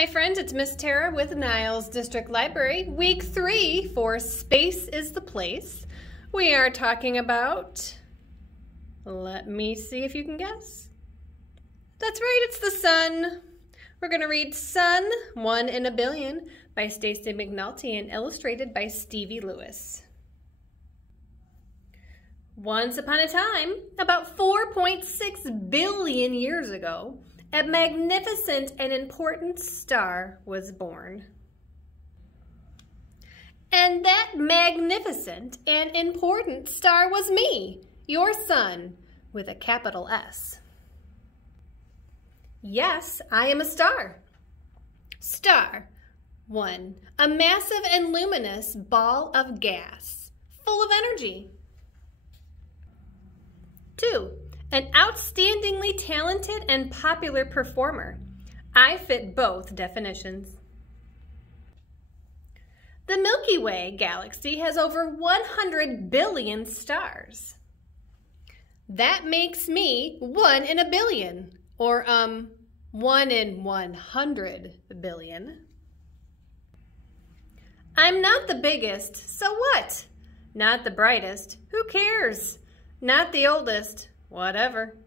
Hi friends, it's Miss Tara with Niles District Library, week 3 for Space is the Place. We are talking about, let me see if you can guess. That's right, it's the sun. We're going to read Sun, 1 in a Billion by Stacey McNulty and illustrated by Stevie Lewis. Once upon a time, about 4.6 billion years ago, a magnificent and important star was born. And that magnificent and important star was me, your sun, with a capital S. Yes, I am a star. Star 1, a massive and luminous ball of gas, full of energy. 2, an outstandingly talented and popular performer. I fit both definitions. The Milky Way galaxy has over 100 billion stars. That makes me 1 in a billion, or 1 in 100 billion. I'm not the biggest, so what? Not the brightest, who cares? Not the oldest, whatever.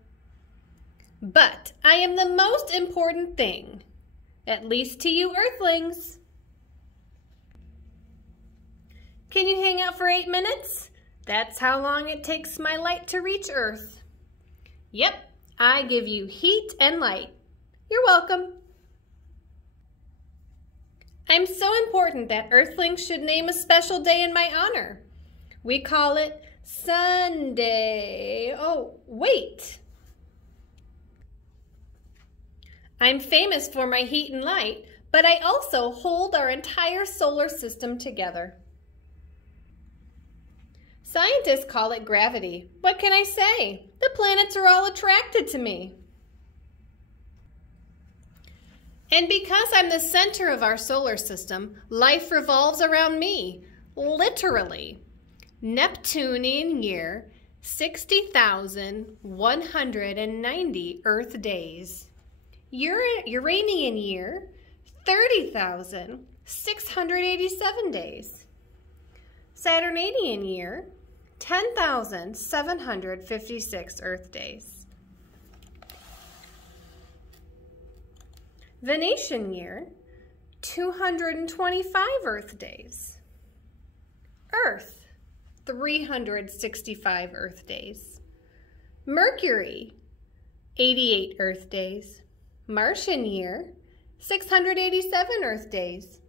But I am the most important thing, at least to you Earthlings. Can you hang out for 8 minutes? That's how long it takes my light to reach Earth. Yep, I give you heat and light. You're welcome. I'm so important that Earthlings should name a special day in my honor. We call it Sunday. Oh, wait. I'm famous for my heat and light, but I also hold our entire solar system together. Scientists call it gravity. What can I say? The planets are all attracted to me. And because I'm the center of our solar system, life revolves around me, literally. Neptunian year, 60,190 Earth days. Uranian year, 30,687 days. Saturninian year, 10,756 Earth days. Venetian year, 225 Earth days. Earth, 365 Earth days. Mercury, 88 Earth days. Martian year, 687 Earth days.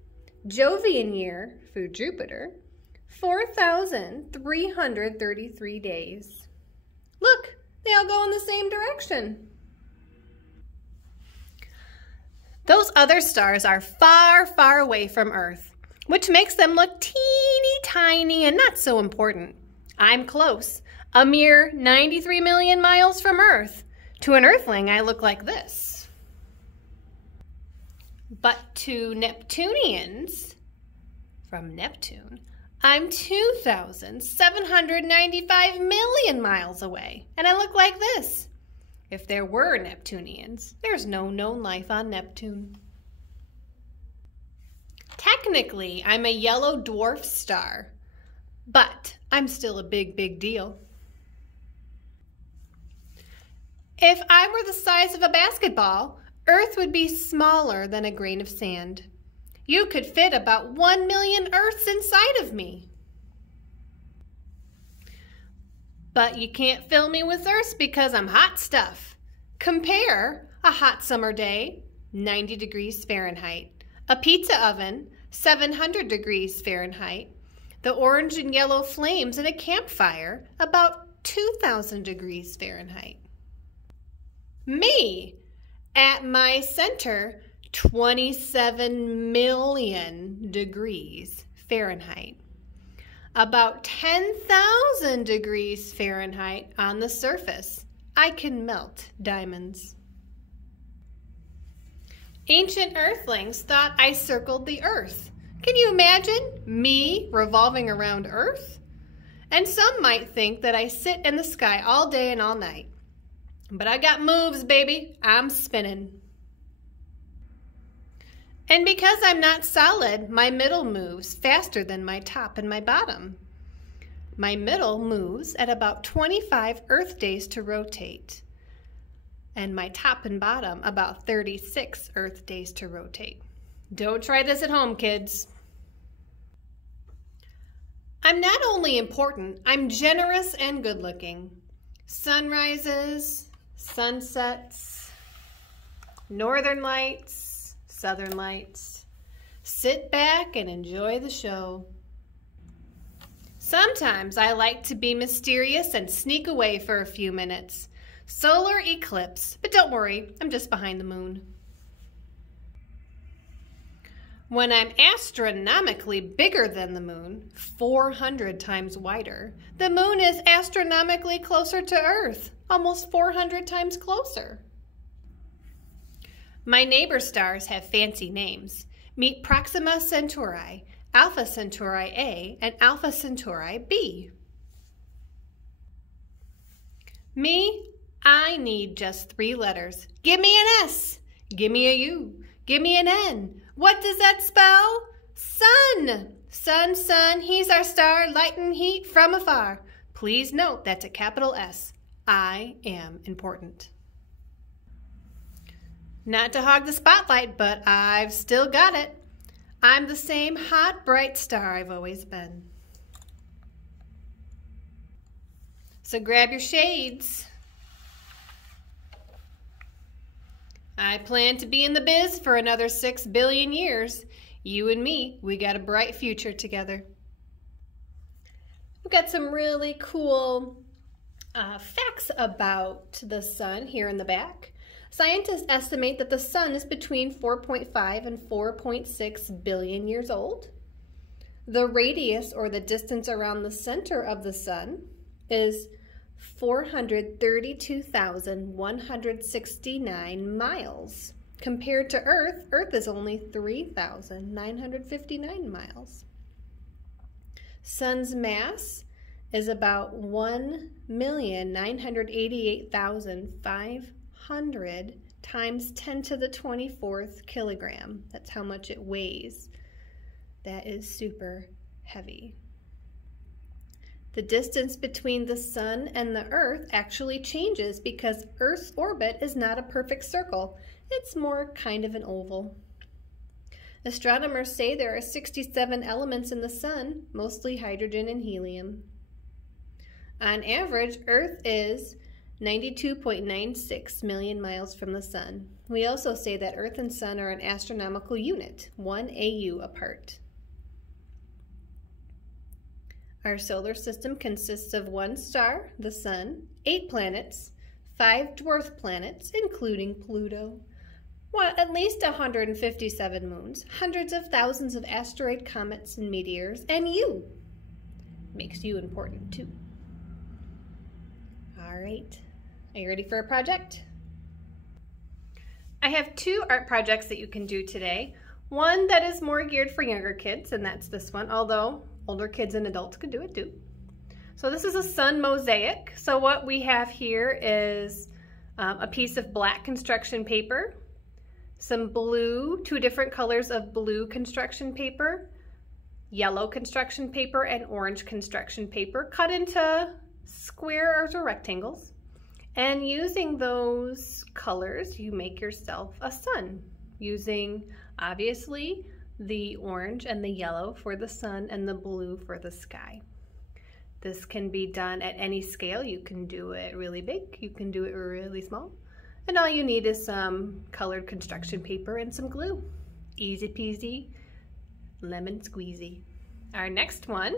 Jovian year, for Jupiter, 4,333 days. Look, they all go in the same direction. Those other stars are far, far away from Earth, which makes them look teeny tiny and not so important. I'm close, a mere 93 million miles from Earth. To an Earthling, I look like this. But to Neptunians, from Neptune, I'm 2,795 million miles away, and I look like this. If there were Neptunians, there's no known life on Neptune. Technically, I'm a yellow dwarf star, but I'm still a big, big deal. If I were the size of a basketball, Earth would be smaller than a grain of sand. You could fit about 1 million Earths inside of me. But you can't fill me with Earths because I'm hot stuff. Compare a hot summer day, 90 degrees Fahrenheit. A pizza oven, 700 degrees Fahrenheit. The orange and yellow flames in a campfire, about 2,000 degrees Fahrenheit. Me, at my center, 27 million degrees Fahrenheit. About 10,000 degrees Fahrenheit on the surface. I can melt diamonds. Ancient Earthlings thought I circled the Earth. Can you imagine me revolving around Earth? And some might think that I sit in the sky all day and all night. But I got moves, baby. I'm spinning. And because I'm not solid, my middle moves faster than my top and my bottom. My middle moves at about 25 Earth days to rotate, and my top and bottom about 36 Earth days to rotate. Don't try this at home, kids. I'm not only important, I'm generous and good-looking. Sunrises, sunsets, northern lights, southern lights. Sit back and enjoy the show. Sometimes I like to be mysterious and sneak away for a few minutes. Solar eclipse, but don't worry, I'm just behind the moon. When I'm astronomically bigger than the moon, 400 times wider, the moon is astronomically closer to Earth, almost 400 times closer. My neighbor stars have fancy names. Meet Proxima Centauri, Alpha Centauri A, and Alpha Centauri B. Me, I need just 3 letters. Give me an S, give me a U, give me an N. What does that spell? Sun. Sun, sun, he's our star, light and heat from afar. Please note that's a capital S. I am important. Not to hog the spotlight, but I've still got it. I'm the same hot, bright star I've always been. So grab your shades. I plan to be in the biz for another 6 billion years. You and me, we got a bright future together. We've got some really cool facts about the sun here in the back. Scientists estimate that the sun is between 4.5 and 4.6 billion years old. The radius, or the distance around the center of the sun, is 432,169 miles. Compared to Earth, Earth is only 3,959 miles. Sun's mass is about 1,988,500 times 10 to the 24th kilogram. That's how much it weighs. That is super heavy. The distance between the sun and the Earth actually changes because Earth's orbit is not a perfect circle. It's more kind of an oval. Astronomers say there are 67 elements in the sun, mostly hydrogen and helium. On average, Earth is 92.96 million miles from the sun. We also say that Earth and sun are an astronomical unit, 1 AU apart. Our solar system consists of 1 star, the sun, 8 planets, 5 dwarf planets, including Pluto, at least 157 moons, hundreds of thousands of asteroid comets and meteors, and you. Makes you important too. All right, are you ready for a project? I have 2 art projects that you can do today. One that is more geared for younger kids, and that's this one, although older kids and adults could do it too. So this is a sun mosaic. So what we have here is a piece of black construction paper, some blue, 2 different colors of blue construction paper, yellow construction paper, and orange construction paper cut into squares or rectangles. And using those colors, you make yourself a sun using, obviously, the orange and the yellow for the sun and the blue for the sky. This can be done at any scale. You can do it really big, you can do it really small, and all you need is some colored construction paper and some glue. Easy peasy, lemon squeezy. Our next one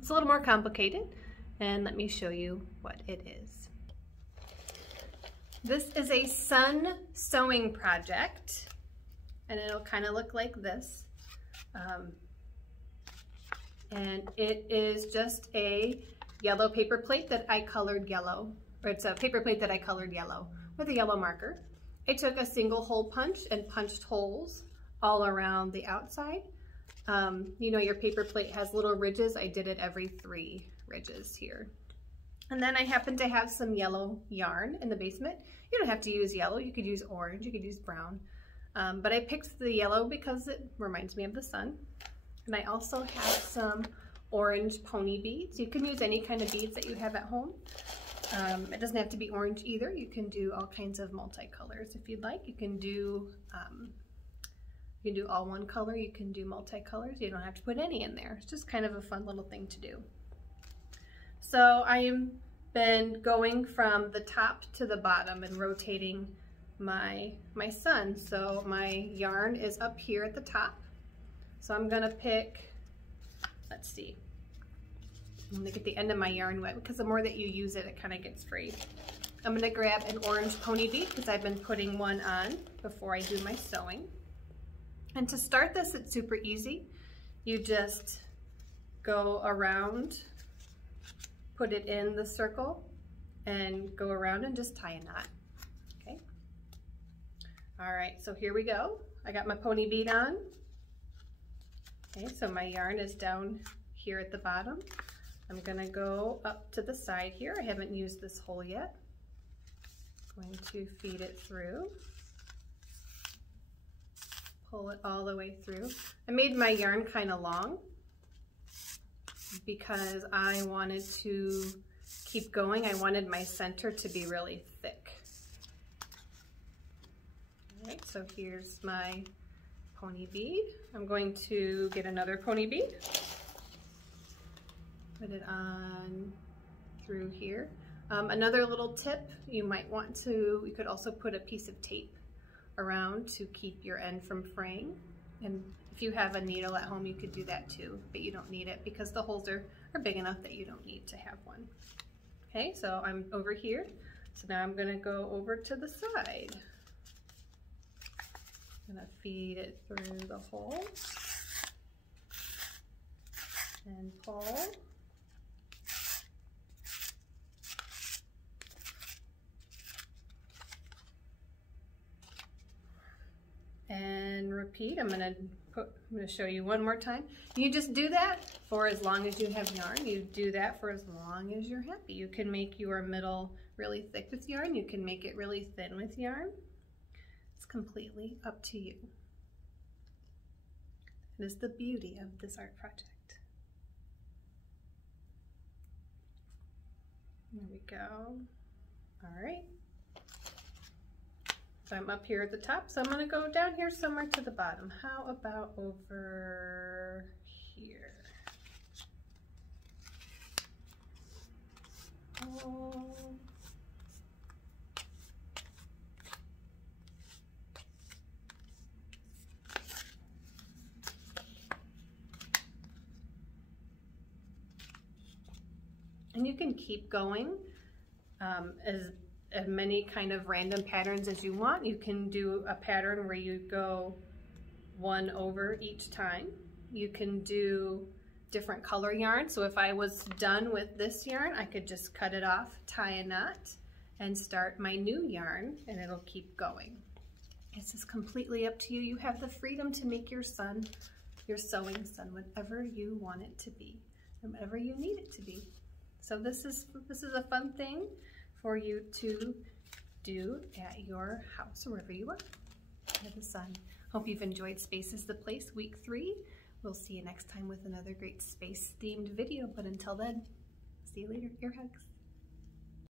is a little more complicated, and let me show you what it is. This is a sun sewing project, and it'll kind of look like this. And it is just a yellow paper plate that I colored yellow, or it's a paper plate that I colored yellow with a yellow marker. I took a single hole punch and punched holes all around the outside. You know, your paper plate has little ridges. I did it every 3 ridges here. And then I happen to have some yellow yarn in the basement. You don't have to use yellow. You could use orange, you could use brown. But I picked the yellow because it reminds me of the sun. And I also have some orange pony beads. You can use any kind of beads that you have at home. It doesn't have to be orange either. You can do all kinds of multicolors if you'd like. You can do all one color. You can do multicolors. You don't have to put any in there. It's just kind of a fun little thing to do. So I've been going from the top to the bottom and rotating my sun. So my yarn is up here at the top. So I'm gonna pick, let's see, I'm gonna get the end of my yarn wet because the more that you use it, it kind of gets frayed. I'm gonna grab an orange pony bead because I've been putting one on before I do my sewing. And to start this, it's super easy. You just go around, put it in the circle, and go around and just tie a knot, okay? All right, so here we go. I got my pony bead on. Okay, so my yarn is down here at the bottom. I'm gonna go up to the side here. I haven't used this hole yet. Going to feed it through. Pull it all the way through. I made my yarn kind of long because I wanted to keep going. I wanted my center to be really thick. All right, so here's my pony bead. I'm going to get another pony bead, put it on through here. Another little tip, you could also put a piece of tape around to keep your end from fraying. And if you have a needle at home, you could do that too, but you don't need it because the holes are big enough that you don't need to have one. Okay, so I'm over here. So now I'm gonna go over to the side. I'm gonna feed it through the hole and pull. And repeat. I'm gonna show you one more time. You just do that for as long as you have yarn. You do that for as long as you're happy. You can make your middle really thick with yarn. You can make it really thin with yarn. It's completely up to you. It is the beauty of this art project. There we go. All right. So I'm up here at the top, so I'm going to go down here somewhere to the bottom. How about over here? Oh. And you can keep going as many kind of random patterns as you want. You can do a pattern where you go one over each time. You can do different color yarn. So if I was done with this yarn, I could just cut it off, tie a knot, and start my new yarn, and it'll keep going. This is completely up to you. You have the freedom to make your sun, your sewing sun, whatever you want it to be, and whatever you need it to be. So this is a fun thing for you to do at your house or wherever you are under the sun. Hope you've enjoyed Space is the Place week 3. We'll see you next time with another great space themed video, but until then, see you later. Ear hugs.